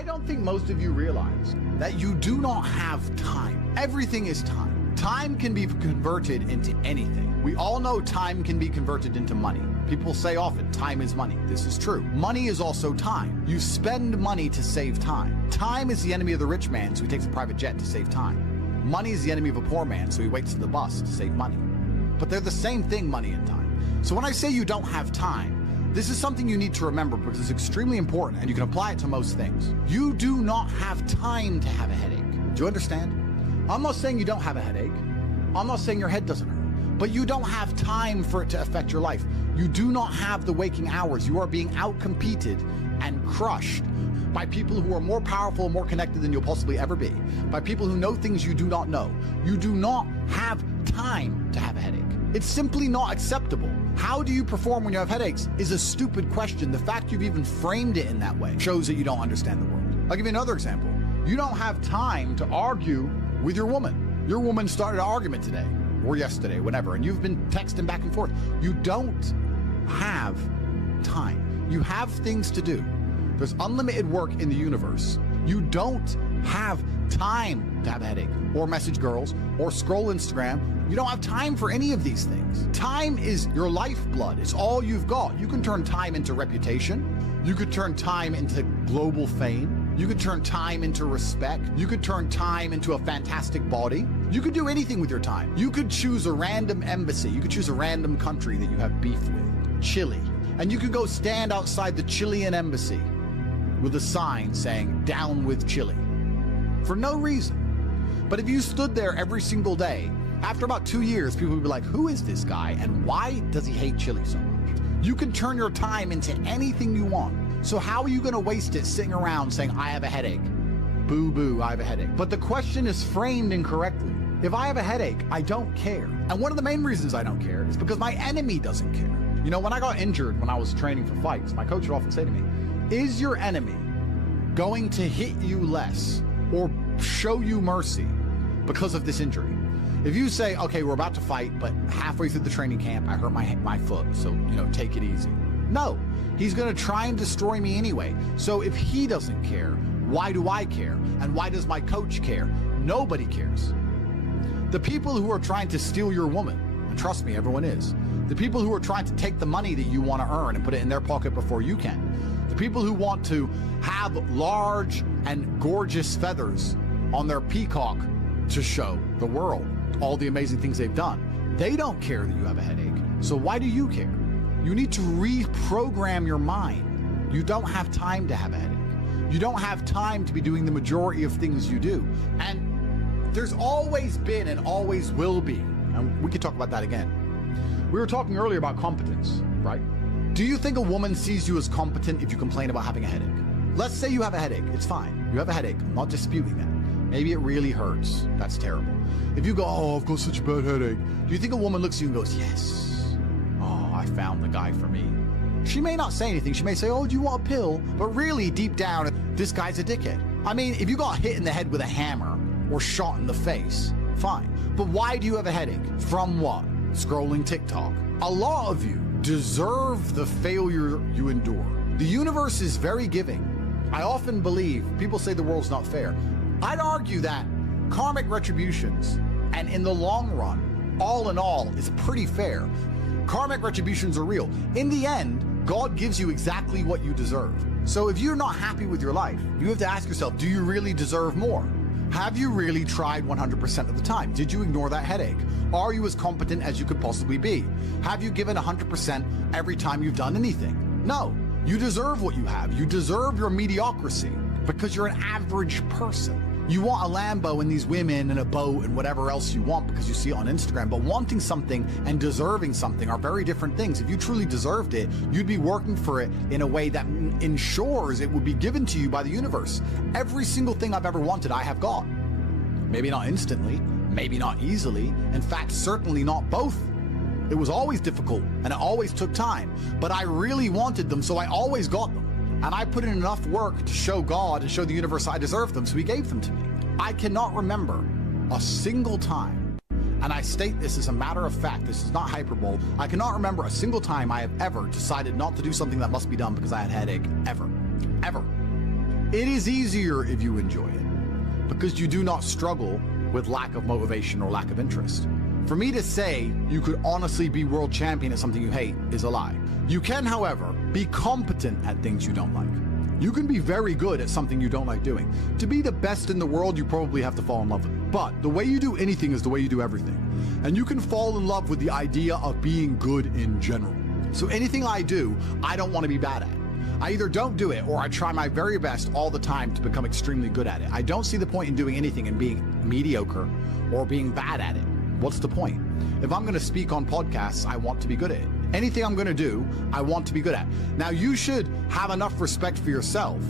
I don't think most of you realize that you do not have time. Everything is time. Time can be converted into anything. We all know time can be converted into money. People say often, time is money. This is true. Money is also time. You spend money to save time. Time is the enemy of the rich man, so he takes a private jet to save time. Money is the enemy of a poor man, so he waits for the bus to save money. But they're the same thing, money and time. So when I say you don't have time, this is something you need to remember because it's extremely important and you can apply it to most things. You do not have time to have a headache. Do you understand? I'm not saying you don't have a headache. I'm not saying your head doesn't hurt. But you don't have time for it to affect your life. You do not have the waking hours. You are being outcompeted and crushed by people who are more powerful and more connected than you'll possibly ever be. By people who know things you do not know. You do not have time to have a headache. It's simply not acceptable. How do you perform when you have headaches is a stupid question. The fact you've even framed it in that way shows that you don't understand the world. I'll give you another example. You don't have time to argue with your woman. Your woman started an argument today or yesterday, whenever, and you've been texting back and forth. You don't have time. You have things to do. There's unlimited work in the universe. You don't have time to have a headache or message girls or scroll Instagram. You don't have time for any of these things. Time is your lifeblood. It's all you've got. You can turn time into reputation. You could turn time into global fame. You could turn time into respect. You could turn time into a fantastic body. You could do anything with your time. You could choose a random embassy. You could choose a random country that you have beef with. Chile. And you could go stand outside the Chilean embassy with a sign saying, "Down with Chile," for no reason. But if you stood there every single day, after about 2 years, people would be like, who is this guy and why does he hate Chile so much? You can turn your time into anything you want. So how are you going to waste it sitting around saying, I have a headache? Boo boo, I have a headache. But the question is framed incorrectly. If I have a headache, I don't care. And one of the main reasons I don't care is because my enemy doesn't care. You know, when I got injured when I was training for fights, my coach would often say to me, is your enemy going to hit you less or show you mercy because of this injury? If you say, okay, we're about to fight, but halfway through the training camp, I hurt my foot, so, take it easy. No, he's going to try and destroy me anyway. So if he doesn't care, why do I care? And why does my coach care? Nobody cares. The people who are trying to steal your woman, and trust me, everyone is. The people who are trying to take the money that you want to earn and put it in their pocket before you can. The people who want to have large and gorgeous feathers on their peacock to show the world all the amazing things they've done. They don't care that you have a headache. So why do you care? You need to reprogram your mind. You don't have time to have a headache. You don't have time to be doing the majority of things you do. And there's always been and always will be, and we could talk about that again. We were talking earlier about competence, right? Do you think a woman sees you as competent if you complain about having a headache? Let's say you have a headache. It's fine. You have a headache. I'm not disputing that. Maybe it really hurts. That's terrible. If you go, oh, I've got such a bad headache, do you think a woman looks at you and goes, yes, oh, I found the guy for me? She may not say anything. She may say, oh, do you want a pill? But really, deep down, this guy's a dickhead. I mean, if you got hit in the head with a hammer or shot in the face, fine. But why do you have a headache? From what? Scrolling TikTok. A lot of you deserve the failure you endure. The universe is very giving. I often believe, people say the world's not fair. I'd argue that karmic retributions, and in the long run, all in all, is pretty fair. Karmic retributions are real. In the end, God gives you exactly what you deserve. So if you're not happy with your life, you have to ask yourself, do you really deserve more? Have you really tried 100% of the time? Did you ignore that headache? Are you as competent as you could possibly be? Have you given 100% every time you've done anything? No. You deserve what you have. You deserve your mediocrity because you're an average person. You want a Lambo and these women and a boat and whatever else you want because you see it on Instagram, but wanting something and deserving something are very different things. If you truly deserved it, you'd be working for it in a way that ensures it would be given to you by the universe. Every single thing I've ever wanted, I have got. Maybe not instantly, maybe not easily, in fact, certainly not both. It was always difficult and it always took time, but I really wanted them, so I always got them. And I put in enough work to show God and show the universe I deserve them, so he gave them to me. I cannot remember a single time, and I state this as a matter of fact, this is not hyperbole, I cannot remember a single time I have ever decided not to do something that must be done because I had a headache, ever. Ever. It is easier if you enjoy it, because you do not struggle with lack of motivation or lack of interest. For me to say you could honestly be world champion at something you hate is a lie. You can, however, be competent at things you don't like. You can be very good at something you don't like doing. To be the best in the world, you probably have to fall in love with it. But the way you do anything is the way you do everything. And you can fall in love with the idea of being good in general. So anything I do, I don't want to be bad at. I either don't do it or I try my very best all the time to become extremely good at it. I don't see the point in doing anything and being mediocre or being bad at it. What's the point? If I'm going to speak on podcasts, I want to be good at it. Anything I'm going to do, I want to be good at. Now, you should have enough respect for yourself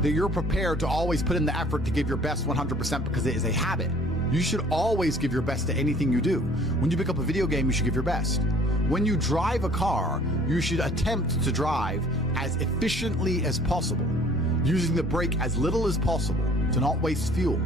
that you're prepared to always put in the effort to give your best 100% because it is a habit. You should always give your best to anything you do. When you pick up a video game, you should give your best. When you drive a car, you should attempt to drive as efficiently as possible, using the brake as little as possible to not waste fuel,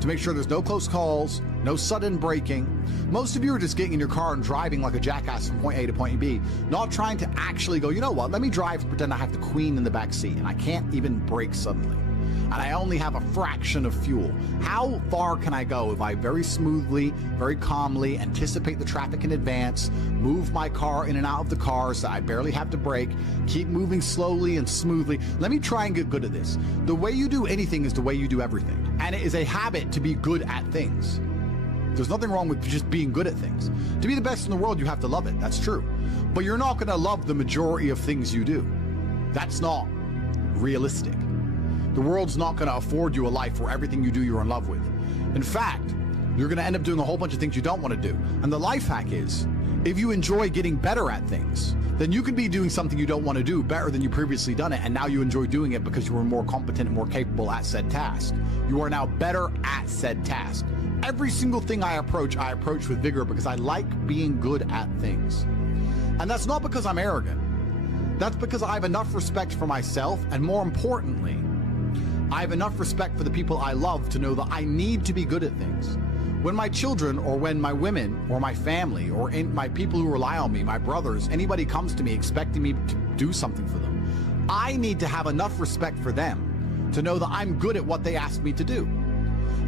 to make sure there's no close calls, no sudden braking. Most of you are just getting in your car and driving like a jackass from point A to point B, not trying to actually go, you know what, let me drive and pretend I have the queen in the back seat and I can't even brake suddenly. And I only have a fraction of fuel. How far can I go if I very smoothly, very calmly anticipate the traffic in advance, move my car in and out of the cars so I barely have to brake, keep moving slowly and smoothly? Let me try and get good at this. The way you do anything is the way you do everything. And it is a habit to be good at things. There's nothing wrong with just being good at things. To be the best in the world, you have to love it. That's true. But you're not going to love the majority of things you do. That's not realistic. The world's not going to afford you a life where everything you do you're in love with. In fact, you're going to end up doing a whole bunch of things you don't want to do. And the life hack is, if you enjoy getting better at things, then you can be doing something you don't want to do better than you previously done it, and now you enjoy doing it because you were more competent and more capable at said task. You are now better at said task. Every single thing I approach with vigor because I like being good at things. And that's not because I'm arrogant. That's because I have enough respect for myself, and more importantly, I have enough respect for the people I love to know that I need to be good at things. When my children, or when my women, or my family, or my people who rely on me, my brothers, anybody comes to me expecting me to do something for them, I need to have enough respect for them to know that I'm good at what they ask me to do.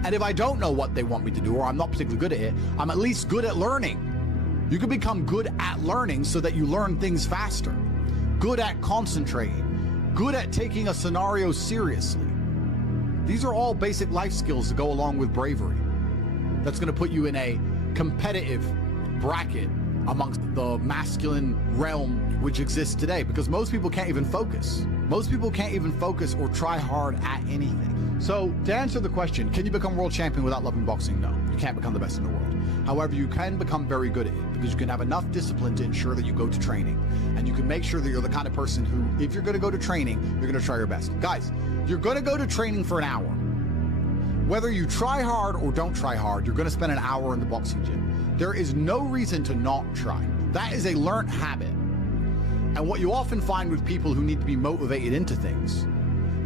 And if I don't know what they want me to do, or I'm not particularly good at it, I'm at least good at learning. You can become good at learning so that you learn things faster. Good at concentrating. Good at taking a scenario seriously. These are all basic life skills to go along with bravery. That's going to put you in a competitive bracket amongst the masculine realm which exists today, because most people can't even focus. Most people can't even focus or try hard at anything. So to answer the question, can you become world champion without loving boxing? No, you can't become the best in the world. However, you can become very good at it because you can have enough discipline to ensure that you go to training, and you can make sure that you're the kind of person who, if you're going to go to training, you're going to try your best. Guys, you're going to go to training for an hour. Whether you try hard or don't try hard, you're going to spend an hour in the boxing gym. There is no reason to not try. That is a learned habit. And what you often find with people who need to be motivated into things,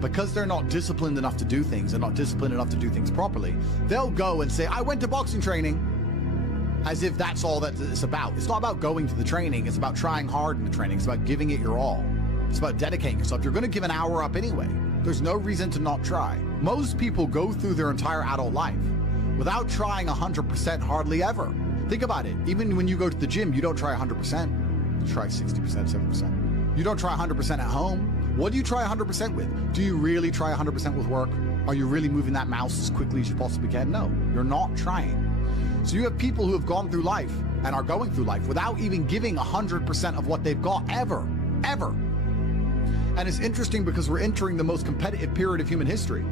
because they're not disciplined enough to do things and not disciplined enough to do things properly, they'll go and say, I went to boxing training, as if that's all that it's about. It's not about going to the training. It's about trying hard in the training. It's about giving it your all. It's about dedicating yourself. You're going to give an hour up anyway. There's no reason to not try. Most people go through their entire adult life without trying 100% hardly ever. Think about it. Even when you go to the gym, you don't try 100%. You try 60%, 70%. You don't try 100% at home. What do you try 100% with? Do you really try 100% with work? Are you really moving that mouse as quickly as you possibly can? No, you're not trying. So you have people who have gone through life and are going through life without even giving 100% of what they've got ever. And it's interesting because we're entering the most competitive period of human history.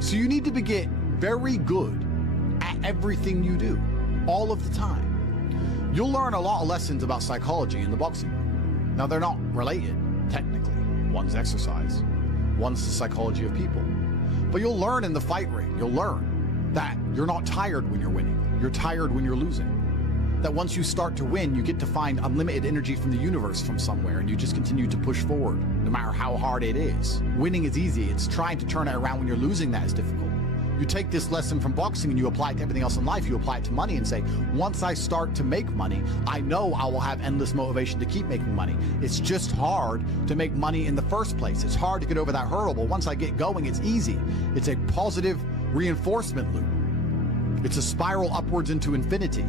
So you need to get very good at everything you do, all of the time. You'll learn a lot of lessons about psychology in the boxing room. Now, they're not related, technically. One's exercise, one's the psychology of people. But you'll learn in the fight ring, you'll learn that you're not tired when you're winning. You're tired when you're losing. That once you start to win, you get to find unlimited energy from the universe from somewhere, and you just continue to push forward, no matter how hard it is. Winning is easy. It's trying to turn it around when you're losing that is difficult. You take this lesson from boxing and you apply it to everything else in life. You apply it to money and say, once I start to make money, I know I will have endless motivation to keep making money. It's just hard to make money in the first place. It's hard to get over that hurdle, but once I get going, it's easy. It's a positive reinforcement loop. It's a spiral upwards into infinity.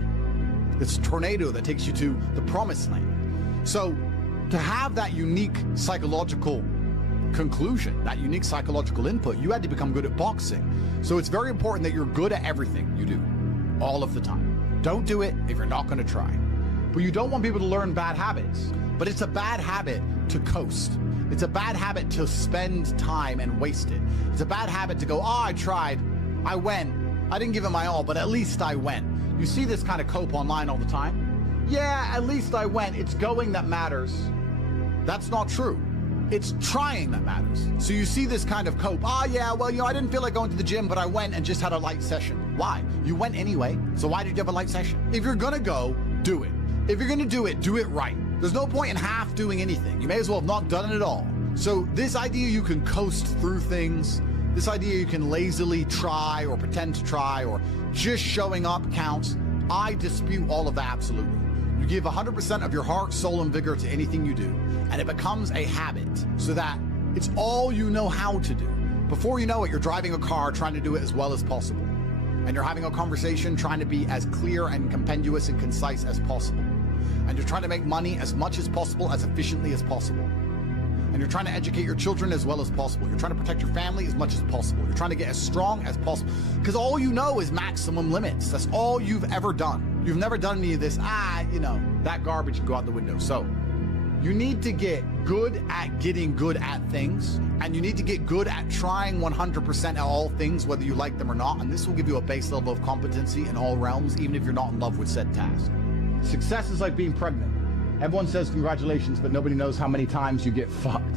It's a tornado that takes you to the promised land. So to have that unique psychological conclusion, that unique psychological input, you had to become good at boxing. So it's very important that you're good at everything you do, all of the time. Don't do it if you're not going to try. But you don't want people to learn bad habits. But it's a bad habit to coast. It's a bad habit to spend time and waste it. It's a bad habit to go, oh, I tried, I went, I didn't give it my all, but at least I went. You see this kind of cope online all the time. Yeah, at least I went. It's going that matters. That's not true. It's trying that matters. So you see this kind of cope. Ah, yeah, well, I didn't feel like going to the gym, but I went and just had a light session. Why? You went anyway, so why did you have a light session? If you're gonna go, do it. If you're gonna do it right. There's no point in half doing anything. You may as well have not done it at all. So this idea you can coast through things, this idea you can lazily try or pretend to try or just showing up counts, I dispute all of that absolutely. You give 100% of your heart, soul, and vigor to anything you do, and it becomes a habit so that it's all you know how to do. Before you know it, you're driving a car trying to do it as well as possible. And you're having a conversation trying to be as clear and compendious and concise as possible. And you're trying to make money as much as possible, as efficiently as possible. And you're trying to educate your children as well as possible. You're trying to protect your family as much as possible. You're trying to get as strong as possible. Because all you know is maximum limits. That's all you've ever done. You've never done any of this, that garbage can go out the window. So you need to get good at getting good at things. And you need to get good at trying 100% at all things, whether you like them or not. And this will give you a base level of competency in all realms, even if you're not in love with said task. Success is like being pregnant. Everyone says congratulations, but nobody knows how many times you get fucked.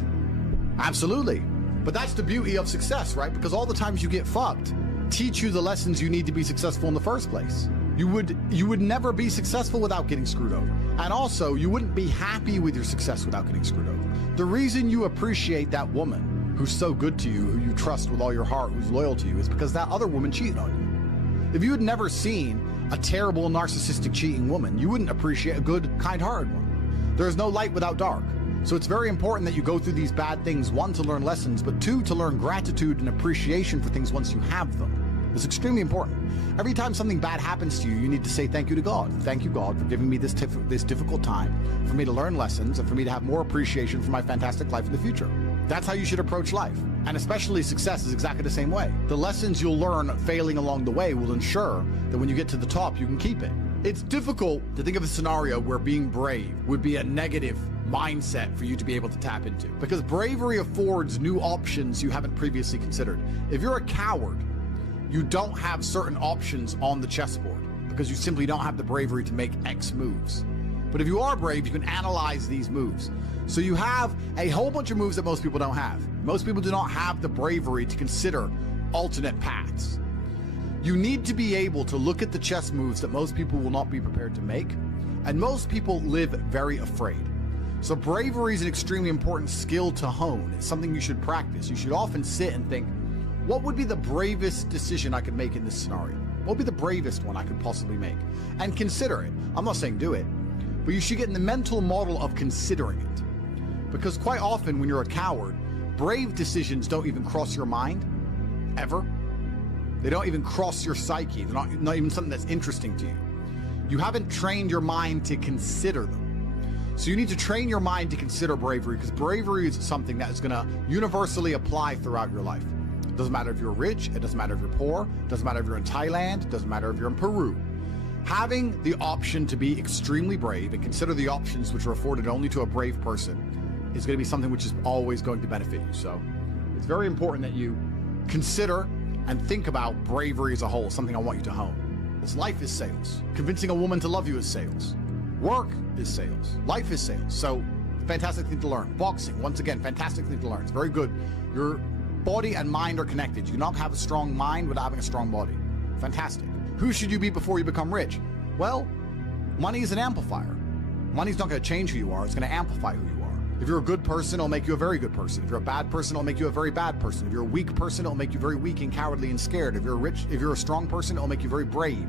Absolutely. But that's the beauty of success, right? Because all the times you get fucked teach you the lessons you need to be successful in the first place. You would never be successful without getting screwed over. And also, you wouldn't be happy with your success without getting screwed over. The reason you appreciate that woman who's so good to you, who you trust with all your heart, who's loyal to you, is because that other woman cheated on you. If you had never seen a terrible, narcissistic, cheating woman, you wouldn't appreciate a good, kind-hearted one. There is no light without dark. So it's very important that you go through these bad things, one, to learn lessons, but two, to learn gratitude and appreciation for things once you have them. It's extremely important. Every time something bad happens to you, you need to say thank you to God. Thank you, God, for giving me this difficult time, for me to learn lessons, and for me to have more appreciation for my fantastic life in the future. That's how you should approach life. And especially success is exactly the same way. The lessons you'll learn failing along the way will ensure that when you get to the top, you can keep it. It's difficult to think of a scenario where being brave would be a negative mindset for you to be able to tap into, because bravery affords new options you haven't previously considered. If you're a coward, you don't have certain options on the chessboard because you simply don't have the bravery to make X moves. But if you are brave, you can analyze these moves. So you have a whole bunch of moves that most people don't have. Most people do not have the bravery to consider alternate paths. You need to be able to look at the chess moves that most people will not be prepared to make, and most people live very afraid. So bravery is an extremely important skill to hone. It's something you should practice. You should often sit and think, what would be the bravest decision I could make in this scenario? What would be the bravest one I could possibly make? And consider it. I'm not saying do it, but you should get in the mental model of considering it. Because quite often when you're a coward, brave decisions don't even cross your mind, ever. They don't even cross your psyche. They're not even something that's interesting to you. You haven't trained your mind to consider them. So you need to train your mind to consider bravery, because bravery is something that is going to universally apply throughout your life. It doesn't matter if you're rich, it doesn't matter if you're poor, it doesn't matter if you're in Thailand, it doesn't matter if you're in Peru. Having the option to be extremely brave and consider the options which are afforded only to a brave person is going to be something which is always going to benefit you. So it's very important that you consider and think about bravery as a whole, something I want you to hone. This life is sales. Convincing a woman to love you is sales. Work is sales. Life is sales. So fantastic thing to learn. Boxing, once again, fantastic thing to learn. It's very good. Your body and mind are connected. You cannot have a strong mind without having a strong body. Fantastic. Who should you be before you become rich? Well, money is an amplifier. Money's not going to change who you are. It's going to amplify who you are. If you're a good person, it'll make you a very good person. If you're a bad person, it'll make you a very bad person. If you're a weak person, it'll make you very weak and cowardly and scared. If you're a strong person, it'll make you very brave.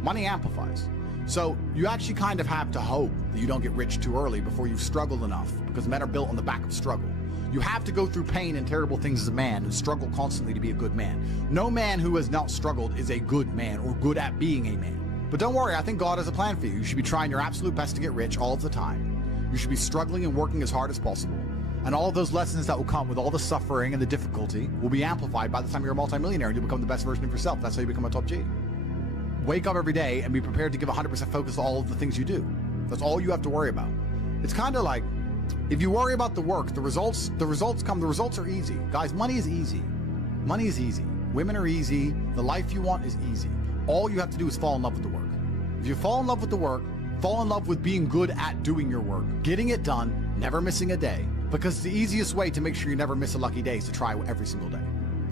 Money amplifies. So you actually kind of have to hope that you don't get rich too early before you've struggled enough, because men are built on the back of struggle. You have to go through pain and terrible things as a man and struggle constantly to be a good man. No man who has not struggled is a good man or good at being a man. But don't worry, I think God has a plan for you. You should be trying your absolute best to get rich all of the time. You should be struggling and working as hard as possible. And all of those lessons that will come with all the suffering and the difficulty will be amplified by the time you're a multimillionaire and you become the best version of yourself. That's how you become a top G. Wake up every day and be prepared to give 100% focus to all of the things you do. That's all you have to worry about. It's kind of like, if you worry about the work, the results come. The results are easy. Guys, money is easy. Money is easy. Women are easy. The life you want is easy. All you have to do is fall in love with the work. If you fall in love with the work, fall in love with being good at doing your work, getting it done, never missing a day, because the easiest way to make sure you never miss a lucky day is to try every single day.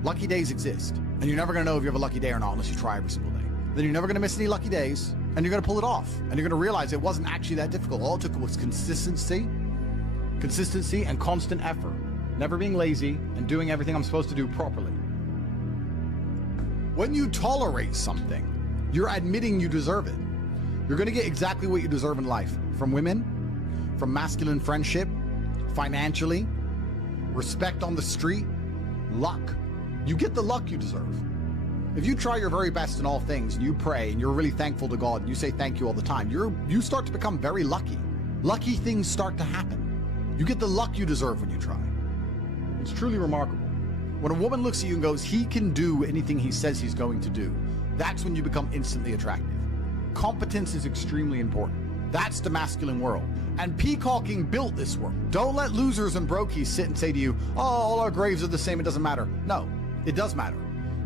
Lucky days exist, and you're never going to know if you have a lucky day or not unless you try every single day. Then you're never going to miss any lucky days, and you're going to pull it off, and you're going to realize it wasn't actually that difficult. All it took was consistency and constant effort, never being lazy and doing everything I'm supposed to do properly. When you tolerate something, you're admitting you deserve it. You're going to get exactly what you deserve in life, from women, from masculine friendship, financially, respect on the street, luck. You get the luck you deserve. If you try your very best in all things, and you pray, and you're really thankful to God, and you say thank you all the time, you start to become very lucky. Lucky things start to happen. You get the luck you deserve when you try. It's truly remarkable. When a woman looks at you and goes, he can do anything he says he's going to do, that's when you become instantly attractive. Competence is extremely important. That's the masculine world. And peacocking built this world. Don't let losers and brokies sit and say to you, oh, all our graves are the same, it doesn't matter. No, it does matter.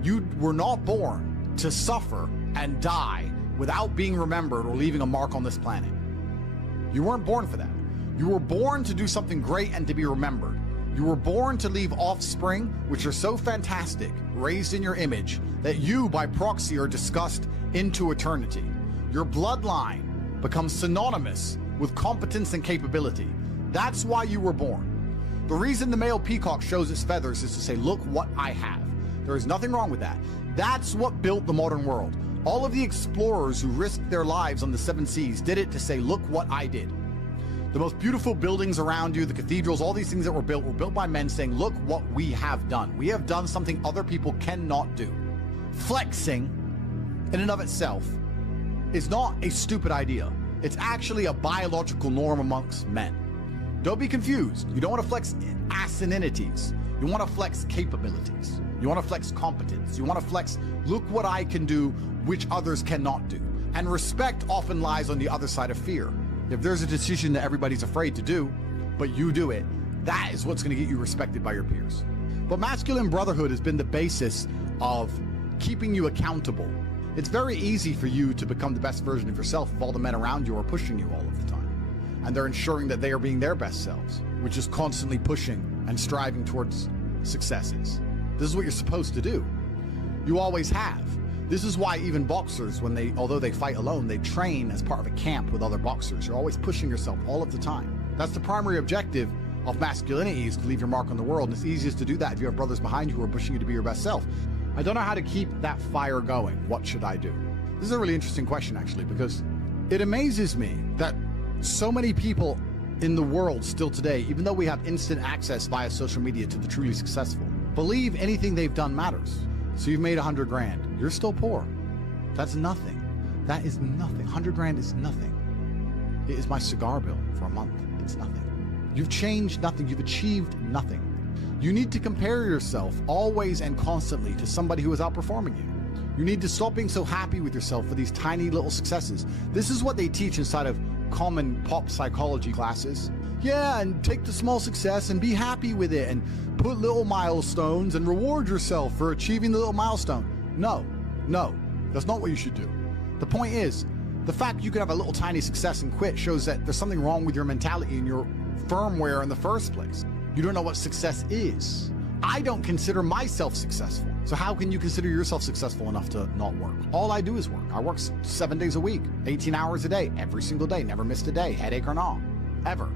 You were not born to suffer and die without being remembered or leaving a mark on this planet. You weren't born for that. You were born to do something great and to be remembered. You were born to leave offspring, which are so fantastic, raised in your image, that you, by proxy, are discussed into eternity. Your bloodline becomes synonymous with competence and capability. That's why you were born. The reason the male peacock shows its feathers is to say, look what I have. There is nothing wrong with that. That's what built the modern world. All of the explorers who risked their lives on the 7 seas did it to say, look what I did. The most beautiful buildings around you, the cathedrals, all these things that were built by men saying, look what we have done. We have done something other people cannot do. Flexing, in and of itself, is not a stupid idea. It's actually a biological norm amongst men. Don't be confused. You don't want to flex asininities. You want to flex capabilities. You want to flex competence. You want to flex, look what I can do, which others cannot do. And respect often lies on the other side of fear. If there's a decision that everybody's afraid to do, but you do it, that is what's going to get you respected by your peers. But masculine brotherhood has been the basis of keeping you accountable. It's very easy for you to become the best version of yourself if all the men around you are pushing you all of the time. And they're ensuring that they are being their best selves, which is constantly pushing and striving towards successes. This is what you're supposed to do. You always have. This is why even boxers, although they fight alone, they train as part of a camp with other boxers. You're always pushing yourself all of the time. That's the primary objective of masculinity, is to leave your mark on the world. And it's easiest to do that if you have brothers behind you who are pushing you to be your best self. I don't know how to keep that fire going. What should I do? This is a really interesting question, actually, because it amazes me that so many people in the world still today, even though we have instant access via social media to the truly successful, believe anything they've done matters. So you've made 100 grand. You're still poor. That's nothing. That is nothing. 100 grand is nothing. It is my cigar bill for a month. It's nothing. You've changed nothing. You've achieved nothing. You need to compare yourself always and constantly to somebody who is outperforming you. You need to stop being so happy with yourself for these tiny little successes. This is what they teach inside of common pop psychology classes. Yeah, and take the small success and be happy with it and put little milestones and reward yourself for achieving the little milestone. No, that's not what you should do. The point is, the fact you can have a little tiny success and quit shows that there's something wrong with your mentality and your firmware in the first place. You don't know what success is. I don't consider myself successful. So how can you consider yourself successful enough to not work? All I do is work. I work 7 days a week, 18 hours a day, every single day, never missed a day, headache or not, ever.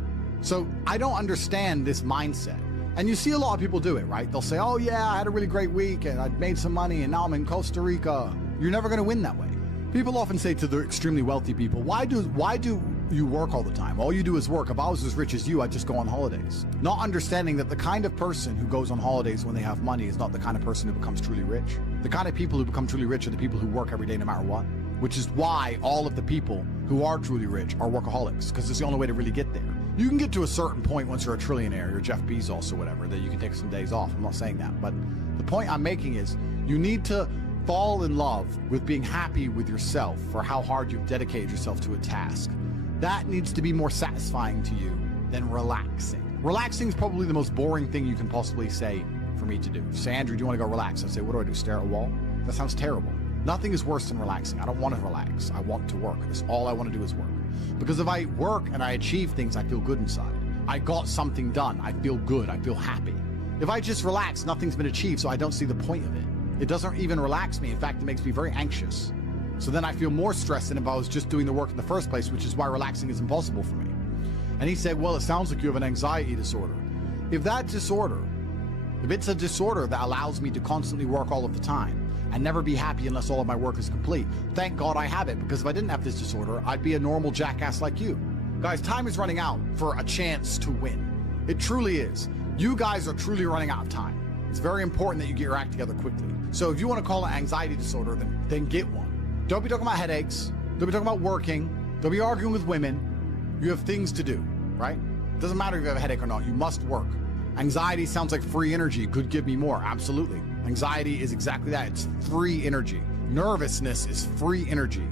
So I don't understand this mindset. And you see a lot of people do it, right? They'll say, oh yeah, I had a really great week and I made some money and now I'm in Costa Rica. You're never going to win that way. People often say to the extremely wealthy people, why do you work all the time? All you do is work. If I was as rich as you, I'd just go on holidays. Not understanding that the kind of person who goes on holidays when they have money is not the kind of person who becomes truly rich. The kind of people who become truly rich are the people who work every day no matter what, which is why all of the people who are truly rich are workaholics, because it's the only way to really get there. You can get to a certain point once you're a trillionaire, you're Jeff Bezos or whatever, that you can take some days off. I'm not saying that, but the point I'm making is you need to fall in love with being happy with yourself for how hard you've dedicated yourself to a task. That needs to be more satisfying to you than relaxing. Relaxing is probably the most boring thing you can possibly say for me to do. Say, Andrew, do you want to go relax? I say, what do I do, stare at a wall? That sounds terrible. Nothing is worse than relaxing. I don't want to relax. I want to work. That's all I want to do is work. Because if I work and I achieve things, I feel good inside. I got something done. I feel good. I feel happy. If I just relax, nothing's been achieved, so I don't see the point of it. It doesn't even relax me. In fact, it makes me very anxious. So then I feel more stressed than if I was just doing the work in the first place, which is why relaxing is impossible for me. And he said, well, it sounds like you have an anxiety disorder. If it's a disorder that allows me to constantly work all of the time and never be happy unless all of my work is complete, thank God I have it, because if I didn't have this disorder, I'd be a normal jackass like you. Guys, time is running out for a chance to win. It truly is. You guys are truly running out of time. It's very important that you get your act together quickly. So if you want to call it anxiety disorder, then get one. Don't be talking about headaches. Don't be talking about working. Don't be arguing with women. You have things to do, right? It doesn't matter if you have a headache or not. You must work. Anxiety sounds like free energy. Could give me more. Absolutely. Anxiety is exactly that. It's free energy. Nervousness is free energy.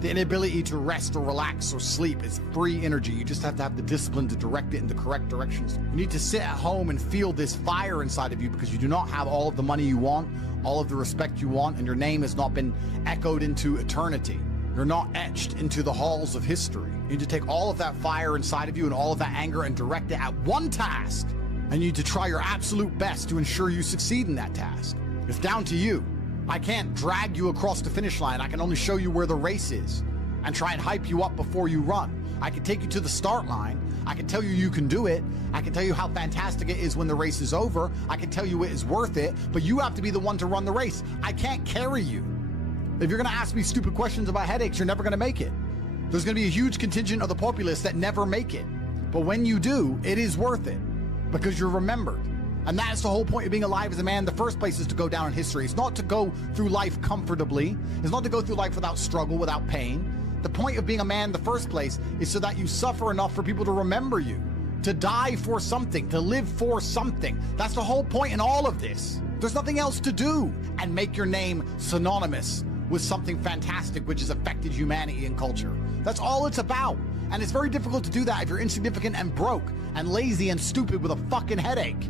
The inability to rest or relax or sleep is free energy. You just have to have the discipline to direct it in the correct directions. You need to sit at home and feel this fire inside of you because you do not have all of the money you want, all of the respect you want, and your name has not been echoed into eternity. You're not etched into the halls of history. You need to take all of that fire inside of you and all of that anger and direct it at one task. And you need to try your absolute best to ensure you succeed in that task. It's down to you. I can't drag you across the finish line. I can only show you where the race is and try and hype you up before you run. I can take you to the start line. I can tell you you can do it. I can tell you how fantastic it is when the race is over. I can tell you it is worth it, but you have to be the one to run the race. I can't carry you. If you're gonna ask me stupid questions about headaches, you're never gonna make it. There's gonna be a huge contingent of the populace that never make it. But when you do, it is worth it because you're remembered. And that's the whole point of being alive as a man in the first place, is to go down in history. It's not to go through life comfortably. It's not to go through life without struggle, without pain. The point of being a man in the first place is so that you suffer enough for people to remember you, to die for something, to live for something. That's the whole point in all of this. There's nothing else to do, and make your name synonymous with something fantastic which has affected humanity and culture. That's all it's about. And it's very difficult to do that if you're insignificant and broke and lazy and stupid with a fucking headache.